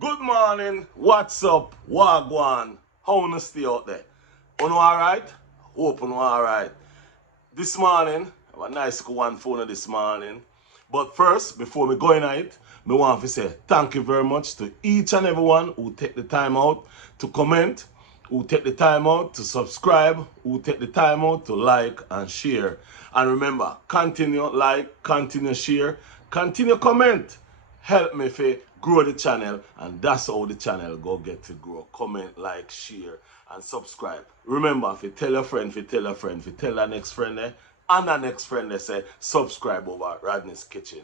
Good morning, what's up, wagwan, how you stay out there? You know alright? Hope you know alright. This morning, I have a nice one phone this morning. But first, before we go in it, I want to say thank you very much to each and everyone who take the time out to comment, who take the time out to subscribe, who take the time out to like and share. And remember, continue like, continue share, continue comment. Help me to grow the channel, and that's how the channel go get to grow. Comment, like, share, and subscribe. Remember, if you tell a friend, if you tell a friend, if you tell the next friend there, and the next friend they say, subscribe over Rodney's Kitchen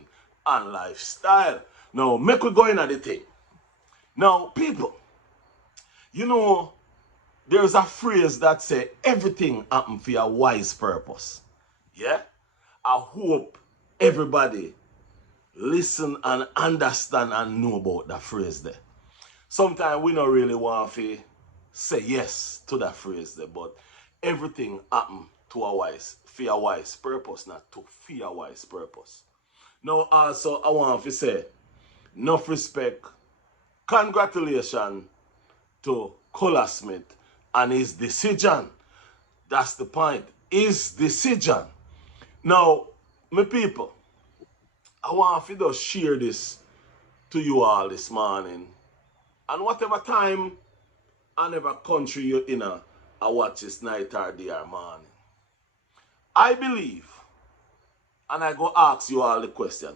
and Lifestyle. Now, make we go in at the thing. Now, people, you know, there's a phrase that say everything happen for a wise purpose. Yeah? I hope everybody listen and understand and know about that phrase there. Sometimes we don't really want to say yes to that phrase there, but everything happen to a wise, for a wise purpose, not to fear a wise purpose. Now also I want to say enough respect, congratulations to Color Smith and his decision. That's the point. His decision. Now, my people, I want to just share this to you all this morning. And whatever time and whatever country you're in, I watch this night or day or morning. I believe, and I go ask you all the question,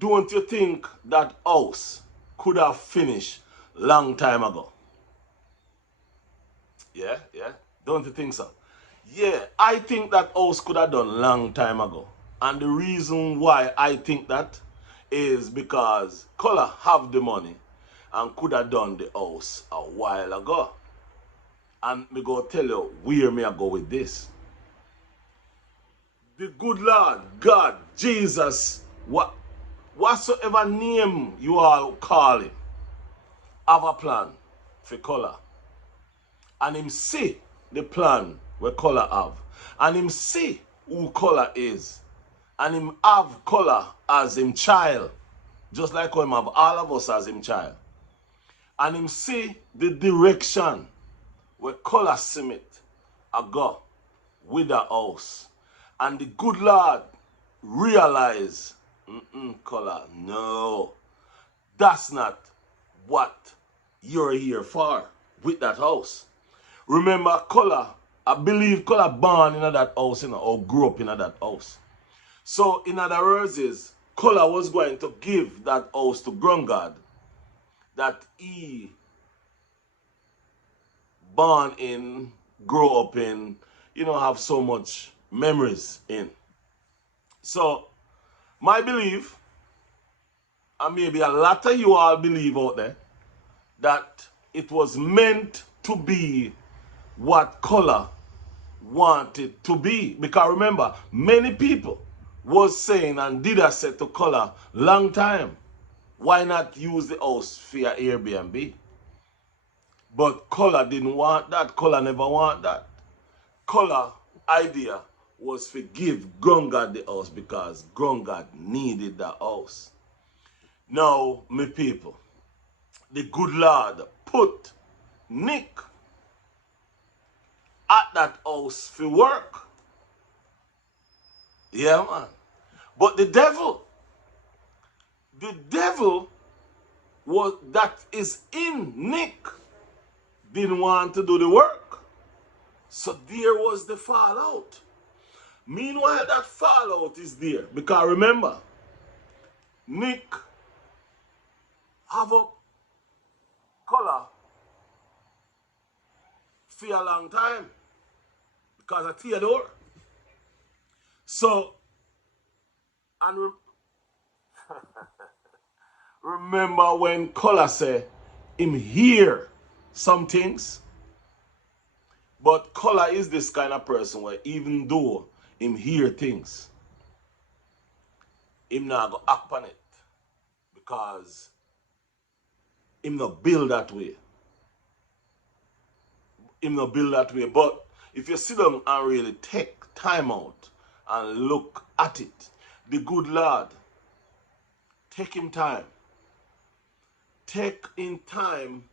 don't you think that house could have finished long time ago? Yeah, yeah. Don't you think so? Yeah, I think that house could have done long time ago. And the reason why I think that is because Color have the money and could have done the house a while ago. And me go tell you where me I go with this. The good Lord, God, Jesus, whatsoever name you all call him, have a plan for Color. And him see the plan where Color have. And him see who Color is. And him have Color as him child. Just like how him have all of us as him child. And him see the direction where Color Smith a go with the house. And the good Lord realize, Color, no, that's not what you're here for with that house. Remember, Color, I believe Color born in that house, or grew up in that house. So, in other words, is Color was going to give that house to God that he born in, grow up in, have so much memories in. So, my belief, and maybe a lot of you all believe out there, that it was meant to be what Color wanted to be. Because remember, many people was saying and did a say to Color long time, why not use the house for your Airbnb? But Color didn't want that. Color never want that. Color idea was to give Grungad the house because Grungad needed the house. Now, my people, the good Lord put Nick at that house for work. Yeah, man. But the devil was that is in Nick didn't want to do the work. So there was the fallout. Meanwhile, that fallout is there. Because remember, Nick have a Color for a long time. Because of Theodore. So, and remember when Color said, him hear some things. But Color is this kind of person where even though him hear things, him not go act on it. Because him not build that way. Him not build that way. But if you sit down and really take time out and look at it, the good Lord, take him time take in time,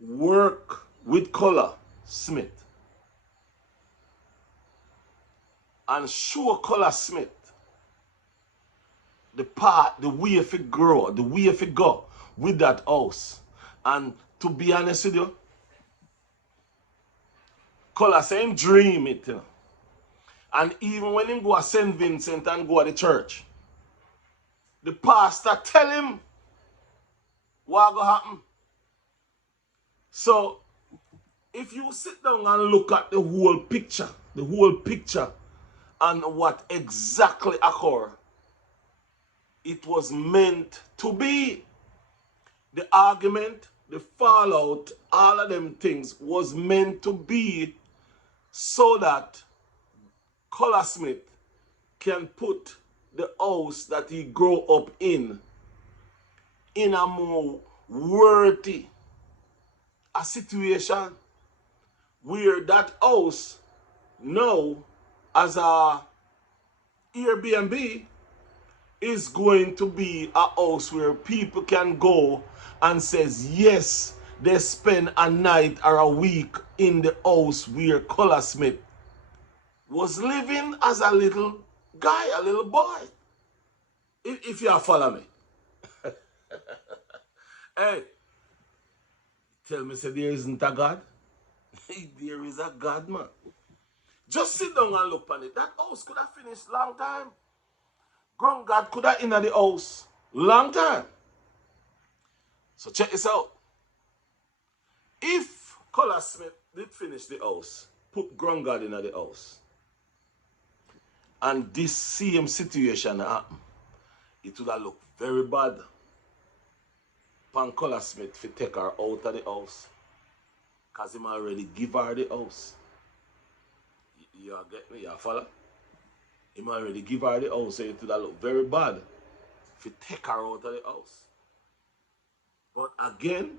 work with Color Smith and show Color Smith the part, the way if it grow, the way if it go with that house. And to be honest with you, Color say him dream it, you know. And even when him go to St. Vincent and go to the church, the pastor tell him what go happen. So if you sit down and look at the whole picture and what exactly occurred, it was meant to be. The argument, the fallout, all of them things was meant to be so that Color Smith can put the house that he grew up in a more worthy a situation where that house now as a Airbnb is going to be a house where people can go and says yes, they spend a night or a week in the house where Color Smith was living as a little guy, a little boy. If you follow me. Hey, tell me say there isn't a God? There is a God, man. Just sit down and look on it. That house could have finished long time. Ground God could have in the house long time. So check this out. If Color Smith did finish the house, put ground God in the house, and this same situation happened, it would have looked very bad for Color Smith to take her out of the house. Because him already give her the house. You get me? You follow? Him already give her the house, so it would have looked very bad if you take her out of the house. But again,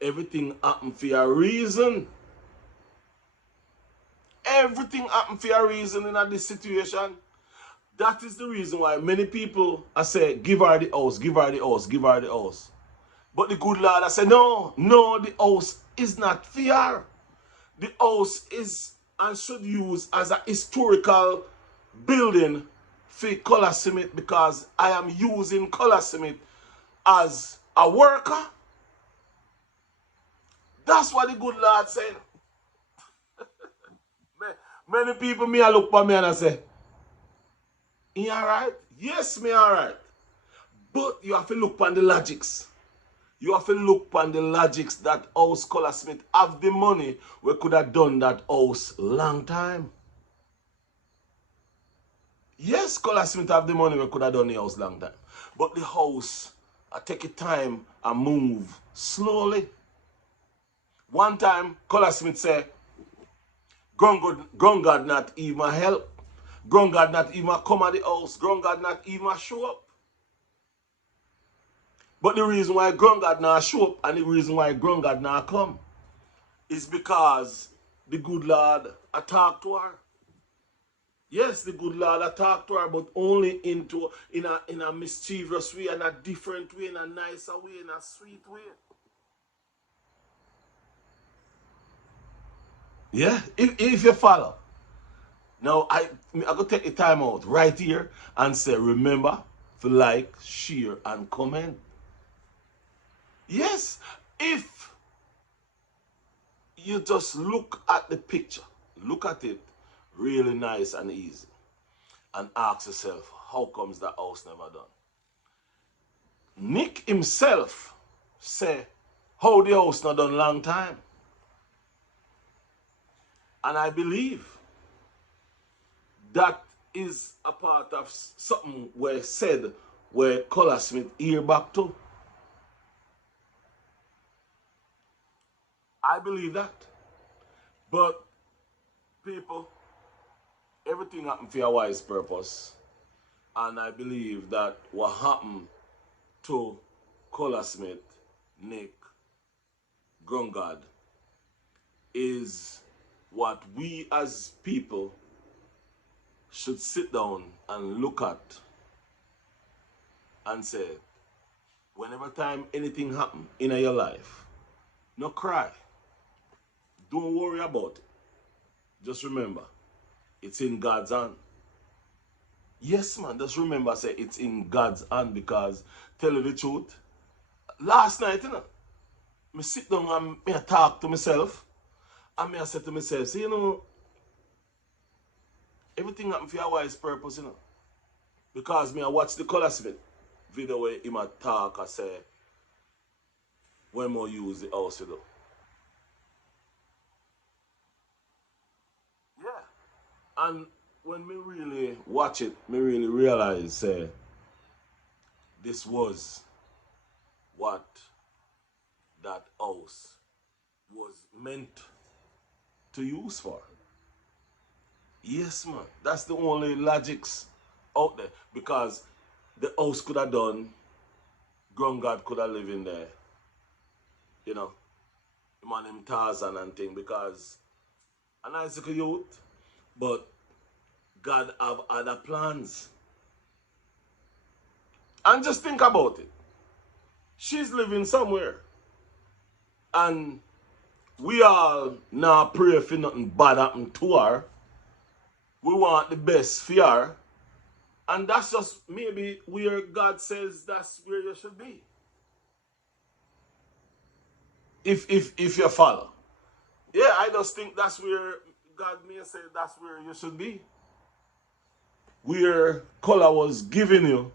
everything happened for a reason. Everything happened for a reason in this situation. That is the reason why many people I say, give her the house, give her the house, give her the house. But the good Lord I say, no, the house is not fair. The house is and should use as a historical building for Color Smith because I am using Color Smith as a worker. That's what the good Lord said. Many people me I look for me and I say, he alright? Yes, me alright. But you have to look on the logics. You have to look on the logics that house Color Smith have the money we could have done that house long time. Yes, Color Smith have the money we could have done the house long time. But the house, I take it time and move slowly. One time, Color Smith said, Ground God not even help. Ground God not even come at the house. Ground God not even show up. But the reason why Ground God not show up and the reason why Ground God not come is because the good Lord attacked to her. Yes, the good Lord attacked to her, but only in a mischievous way, in a different way, in a nicer way, in a sweet way. Yeah, if you follow. Now, I go take the time out right here and say, remember to like, share, and comment. Yes, if you just look at the picture, look at it really nice and easy, and ask yourself, how comes that house never done? Nick himself say, how the house not done long time? And I believe that is a part of something where said where Color Smith ear back to. I believe that. But people, everything happened for a wise purpose. And I believe that what happened to Color Smith, Nick, Grungard, is what we as people should sit down and look at and say, Whenever time anything happen in your life, no cry. Don't worry about it. Just remember, it's in God's hand. Yes, man, just remember, say it's in God's hand because, tell you the truth, last night, me sit down and me talk to myself and me I say to myself, see, everything happen for a wise purpose, Because me I watch the colaz video where him a talk, I say, when more use the house, Yeah. And when me really watch it, me really realize, this was what that house was meant to use for. Yes, man. That's the only logics out there. Because the house could have done, ground God could have lived in there. You know, him and him Tarzan and thing. Because a nice little youth, but God have other plans. And just think about it. She's living somewhere. And we all now pray for nothing bad happen to her. We want the best for her. And that's just maybe where God says that's where you should be. If you follow. Yeah, I just think that's where God may say that's where you should be. Where color was given you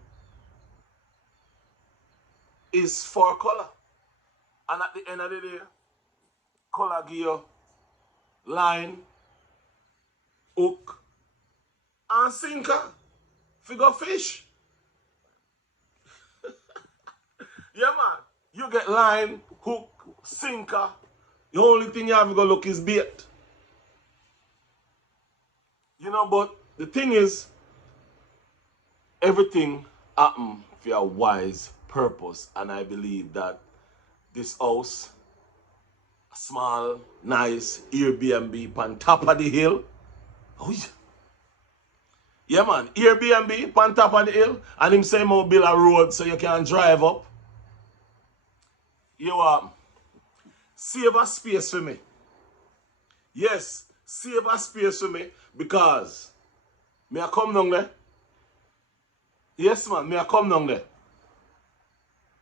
is for color. And at the end of the day, color give you line, hook, and sinker. Figure fish. Yeah, man. You get line, hook, sinker. The only thing you have to go look is bait. But the thing is, everything happen for a wise purpose. And I believe that this house, a small, nice Airbnb on top of the hill. Oh, yeah. Yeah, man. Airbnb on top of the hill. And him say more build a road so you can drive up. You save a space for me. Yes, save a space for me because me I come down there. Yes, man, me I come down there.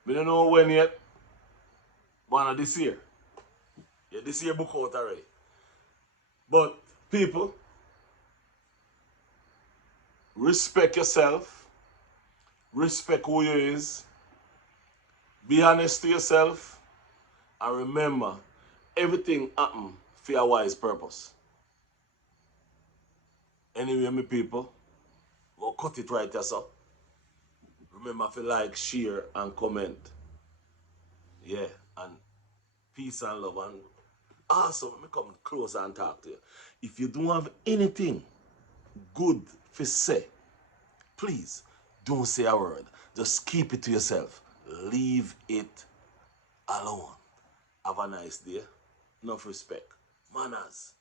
Me don't know when yet. But this year. Yeah, this year book out already. But people, respect yourself. Respect who you is. Be honest to yourself. And remember, everything happen for a wise purpose. Anyway, my people, go cut it right yourself. Remember to like, share, and comment. Yeah, and peace and love. And also, let me come closer and talk to you. If you don't have anything good to say, please don't say a word. Just keep it to yourself. Leave it alone. Have a nice day. Enough respect. Manners.